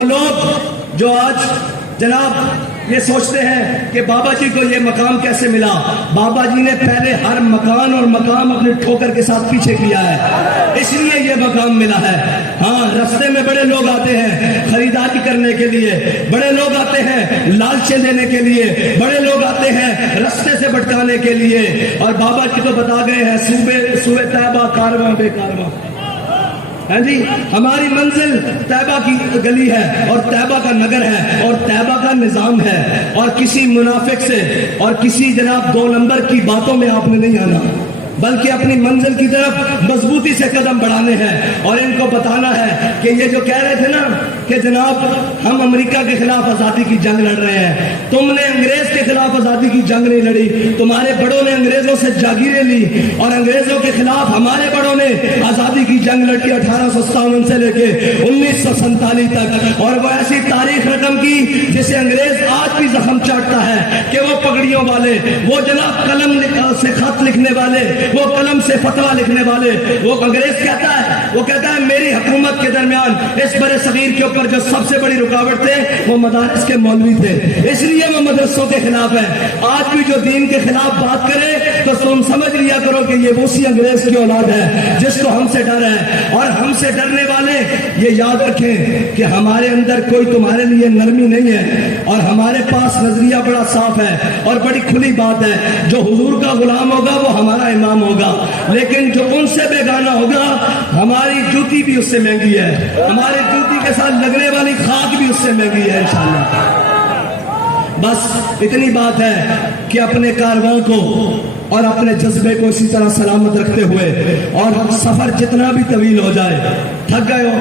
لوگ جو آج جناب یہ سوچتے ہیں کہ بابا جی کو یہ مقام کیسے ملا، بابا جی نے پہلے ہر مکان اور مقام اپنے ٹھوکر کے ساتھ پیچھے کیا ہے، اس لیے یہ مقام ملا ہے۔ ہاں، رستے میں بڑے لوگ آتے ہیں خریداری کرنے کے لیے، بڑے لوگ آتے ہیں لالچیں دینے کے لیے، بڑے لوگ آتے ہیں رستے سے بھٹکانے کے لیے، اور بابا جی تو بتا گئے ہیں صوبے طیبہ کارواں بے کارواں۔ ہاں جی، ہماری منزل طیبہ کی گلی ہے اور طیبہ کا نگر ہے اور طیبہ کا نظام ہے، اور کسی منافق سے اور کسی جناب دو نمبر کی باتوں میں آپ نے نہیں آنا، بلکہ اپنی منزل کی طرف مضبوطی سے قدم بڑھانے ہیں، اور ان کو بتانا ہے کہ یہ جو کہہ رہے تھے نا کہ جناب ہم امریکہ کے خلاف آزادی کی جنگ لڑ رہے ہیں، تم نے انگریز کے خلاف آزادی کی جنگ نہیں لڑی، تمہارے بڑوں نے انگریزوں سے جاگیریں لی، اور انگریزوں کے خلاف ہمارے بڑوں نے آزادی کی جنگ لڑی 1857 سے لے کے 1947 تک، اور وہ ایسی تاریخ رقم کی جسے انگریز آج بھی زخم چاٹتا ہے کہ وہ پگڑیوں والے، وہ جناب قلم سے خط لکھنے والے، وہ قلم سے فتویٰ لکھنے والے، وہ انگریز کہتا ہے میری حکومت کے درمیان اس برِ صغیر کے اوپر جو سب سے بڑی رکاوٹ تھے وہ مدارس کے مولوی تھے، اس لیے وہ مدرسوں کے خلاف ہے۔ آج بھی جو دین کے خلاف بات کرے تو تم سمجھ لیا کرو کہ یہ اسی انگریز کی اولاد ہے جس کو ہم سے ڈر ہے، اور ہم سے ڈرنے والے یہ یاد رکھیں کہ ہمارے اندر کوئی تمہارے لیے نرمی نہیں ہے، اور ہمارے پاس نظریہ بڑا صاف ہے اور بڑی کھلی بات ہے، جو حضور کا غلام ہوگا وہ ہمارا امام ہوگا، لیکن جو ان سے بیگانہ ہوگا ہماری جوتی بھی اس سے مہنگی ہے، ہماری جوتی کے ساتھ لگنے والی خاک بھی اس سے مہنگی ہے انشاءاللہ۔ بس اتنی بات ہے کہ اپنے کارواں کو اور اپنے جذبے کو اسی طرح سلامت رکھتے ہوئے، اور سفر جتنا بھی طویل ہو جائے، تھک گئے ہو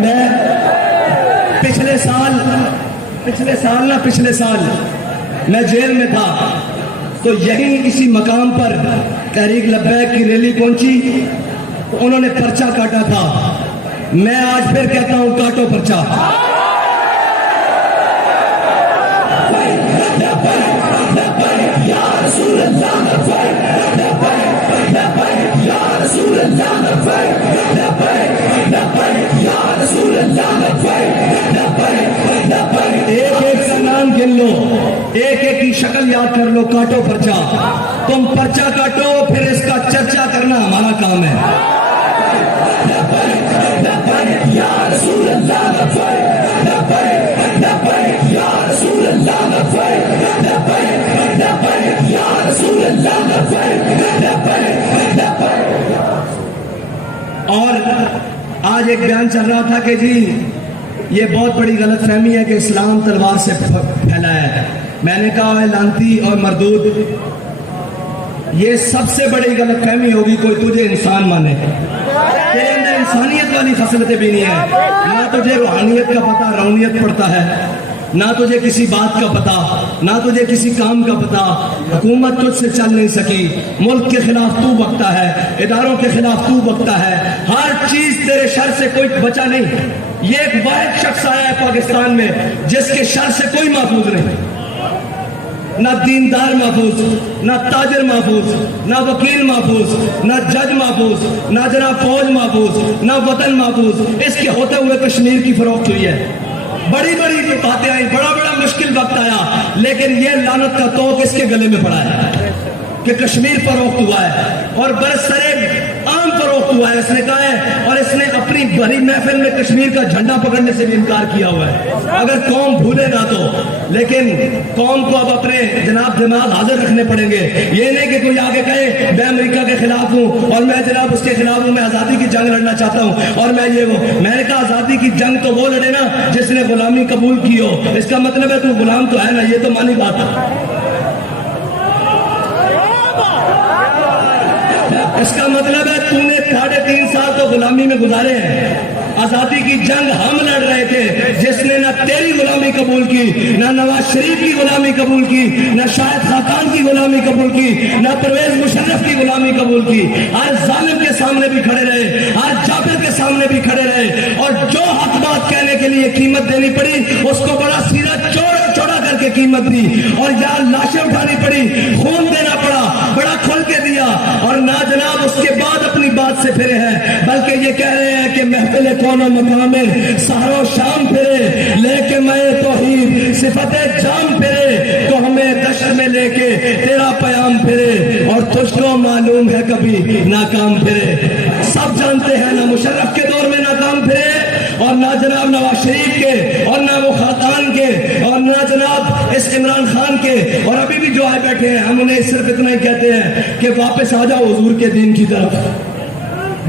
میں پچھلے سال میں جیل میں تھا، تو یہی اسی مقام پر تحریک لبیک کی ریلی پہنچی، تو انہوں نے پرچہ کاٹا تھا، میں آج پھر کہتا ہوں کاٹو پرچہ۔ ایک ایک کا نام گن لو، ایک ایک کی شکل یاد کر لو، کاٹو پرچہ، تم پرچہ کاٹو، پھر اس کا چرچا کرنا ہمارا کام ہے۔ اور آج ایک بیان چل رہا تھا کہ جی یہ بہت بڑی غلط فہمی ہے کہ اسلام تلوار سے پھیلا ہے، میں نے کہا ہے لعنتی اور مردود، یہ سب سے بڑی غلط فہمی ہوگی کوئی تجھے انسان مانے، تیرے اندر انسانیت والی خصلتیں بھی نہیں ہیں، نہ تجھے روحانیت کا پتہ روحانیت پڑتا ہے، نہ تجھے کسی بات کا پتہ، نہ تجھے کسی کام کا پتہ، حکومت تجھ سے چل نہیں سکی، ملک کے خلاف تو بکتا ہے، اداروں کے خلاف تو بکتا ہے، ہر چیز تیرے شر سے کوئی بچا نہیں۔ یہ ایک واحد شخص آیا ہے پاکستان میں جس کے شر سے کوئی محفوظ نہیں، نہ دیندار محفوظ، نہ تاجر محفوظ، نہ وکیل محفوظ، نہ جج محفوظ، نہ جناب فوج محفوظ، نہ وطن محفوظ، اس کے ہوتے ہوئے کشمیر کی فروخت ہوئی ہے، بڑی بڑی باتیں آئی، بڑا مشکل وقت آیا، لیکن یہ لعنت کا توق اس کے گلے میں پڑا ہے کہ کشمیر فروخت ہوا ہے اور برسرے عام فروخت ہوا ہے، اس نے کہا ہے، اور اس نے اپنی بڑی محفل میں کشمیر کا جھنڈا پکڑنے سے بھی انکار کیا ہوا ہے، اگر قوم بھولے گا تو، لیکن قوم کو اب اپنے جناب دماغ حاضر رکھنے پڑیں گے، یہ نہیں کہ کوئی آگے کہے میں امریکہ کے خلاف ہوں اور میں جناب اس کے خلاف ہوں، میں آزادی کی جنگ لڑنا چاہتا ہوں اور میں یہ وہ، میں نے کہا آزادی کی جنگ تو وہ لڑے نا جس نے غلامی قبول کی ہو، اس کا مطلب ہے تو غلام تو ہے نا، یہ تو مانی بات ہے، اس کا مطلب ہے تو نے 3.5 سال تو غلامی میں گزارے ہیں، آزادی کی جنگ ہم لڑ رہے تھے، جس نے نہ تیری غلامی قبول کی، نہ نواز شریف کی غلامی قبول کی، نہ شاہد خاقان کی غلامی قبول کی، نہ پرویز مشرف کی غلامی قبول کی، آج ظالم کے سامنے بھی کھڑے رہے، آج جابر کے سامنے بھی کھڑے رہے، اور جو حق بات کہنے کے لیے قیمت دینی پڑی اس کو بڑا سیدھا چوڑا کر کے قیمت دی، اور یا لاشیں اٹھانی پڑی، خون دینا پڑا، بڑا کھل کے دیا، دیا اور نہ جناب اس کے بعد اپنی بات سے پھرے ہیں، بلکہ یہ کہہ رہے ہیں کہ محفل کون و مقام سحر و شام پھرے لے کے میں توحید صفت جام پھرے تو ہمیں دشت میں لے کے تیرا پیام پھرے اور تجھ کو معلوم ہے کبھی ناکام پھرے۔ سب جانتے ہیں نہ مشرف کے دور میں ناکام پھرے اور نہ جناب نواز شریف کے اور نہ وہ خاقان کے اور نہ جناب اس عمران خان کے، اور ابھی بھی جو آئے بیٹھے ہیں ہم انہیں صرف اتنا ہی کہتے ہیں کہ واپس آ جاؤ حضور کے دین کی طرف۔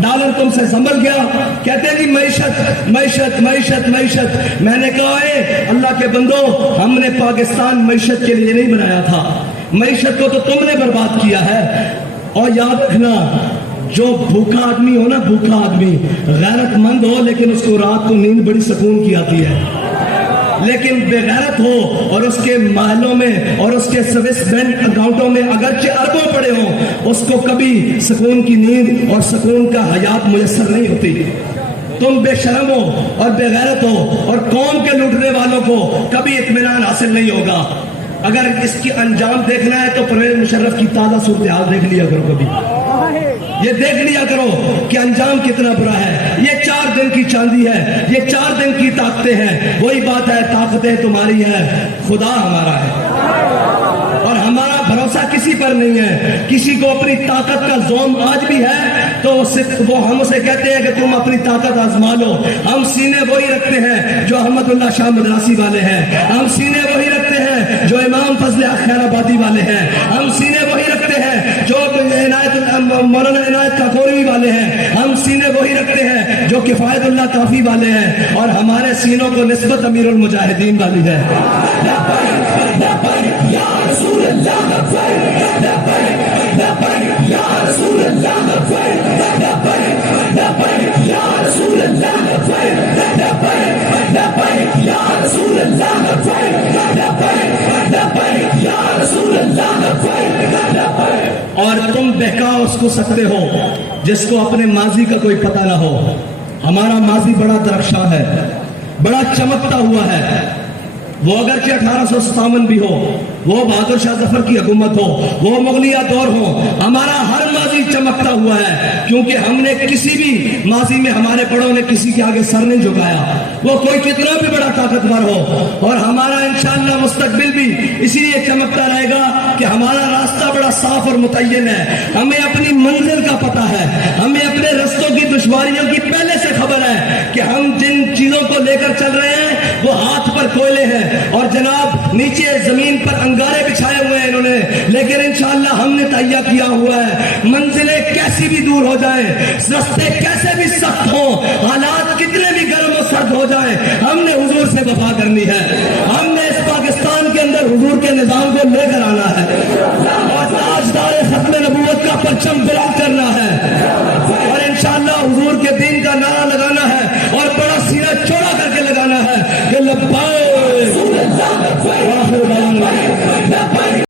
ڈالر تم سے سنبھل گیا، کہتے ہیں کہ معیشت معیشت معیشت معیشت۔ میں نے کہا ہے اللہ کے بندو، ہم نے پاکستان معیشت کے لیے نہیں بنایا تھا، معیشت کو تو تم نے برباد کیا ہے۔ اور یاد رکھنا، جو بھوکا آدمی ہو نا، بھوکا آدمی غیرت مند ہو لیکن اس کو رات کو نیند بڑی سکون کی آتی ہے، لیکن بے غیرت ہو اور اس کے محلوں میں اور اس کے سوئس بینک اکاؤنٹوں میں اگرچہ اربوں پڑے ہوں، اس کو کبھی سکون کی نیند اور سکون کا حیات میسر نہیں ہوتی۔ تم بے شرم ہو اور بے غیرت ہو اور قوم کے لوٹنے والوں کو کبھی اطمینان حاصل نہیں ہوگا۔ اگر اس کی انجام دیکھنا ہے تو پرویز مشرف کی تازہ صورتحال دیکھ لیا کرو، کبھی یہ دیکھ لیا کرو کہ انجام کتنا برا ہے۔ یہ 4 دن کی چاندی ہے، یہ 4 دن کی طاقتیں ہیں، وہی بات ہے طاقتیں تمہاری ہے، خدا ہمارا ہے اور ہمارا بھروسہ کسی پر نہیں ہے۔ کسی کو اپنی طاقت کا زوم آج بھی ہے تو وہ ہم اسے کہتے ہیں کہ تم اپنی طاقت آزما لو۔ ہم سینے وہی رکھتے ہیں جو احمد اللہ شاہ مدراسی والے ہیں، ہم سینے وہی رکھتے ہیں جو امام فضل خیر آبادی والے ہیں، ہم سینے وہی رکھتے ہیں جو مولانا عنایت کاکوری والے ہیں، ہم سینے وہی رکھتے ہیں جو کفایت اللہ کافی والے ہیں، اور ہمارے سینوں کو نسبت امیر المجاہدین والی ہے۔ اور تم بہکا اس کو سکتے ہو جس کو اپنے ماضی کا کوئی پتہ نہ ہو۔ ہمارا ماضی بڑا درخشاں ہے، بڑا چمکتا ہوا ہے۔ وہ اگرچہ 1857 بھی ہو، وہ بہادر شاہ ظفر کی حکومت ہو، وہ مغلیہ دور ہو، ہمارا ہر ماضی چمکتا ہوا ہے، کیونکہ ہم نے کسی بھی ماضی میں ہمارے بڑوں نے کسی کے آگے سر نہیں جھکایا، وہ کوئی کتنا بھی بڑا طاقتور ہو۔ اور ہمارا انشاءاللہ مستقبل بھی اسی لیے چمکتا رہے گا کہ ہمارا راستہ بڑا صاف اور متعین ہے، ہمیں اپنی منزل کا پتہ ہے، ہمیں اپنے رستوں کی دشواریوں کی پہلے سے خبر ہے کہ ہم جن چیزوں کو لے کر چل رہے ہیں وہ ہاتھ پر کوئلے ہیں اور جناب نیچے زمین پر انگارے بچھائے ہوئے ہیں انہوں نے، لیکن انشاءاللہ ہم نے تہیہ کیا ہوا ہے، منزلیں کیسی بھی دور ہو جائیں، رستے کیسے بھی سخت ہوں، حالات کتنے بھی گرم و سرد ہو جائیں، ہم نے حضور سے وفا کرنی ہے، ہم نے اس پاکستان کے اندر حضور کے نظام کو لے کر آنا ہے۔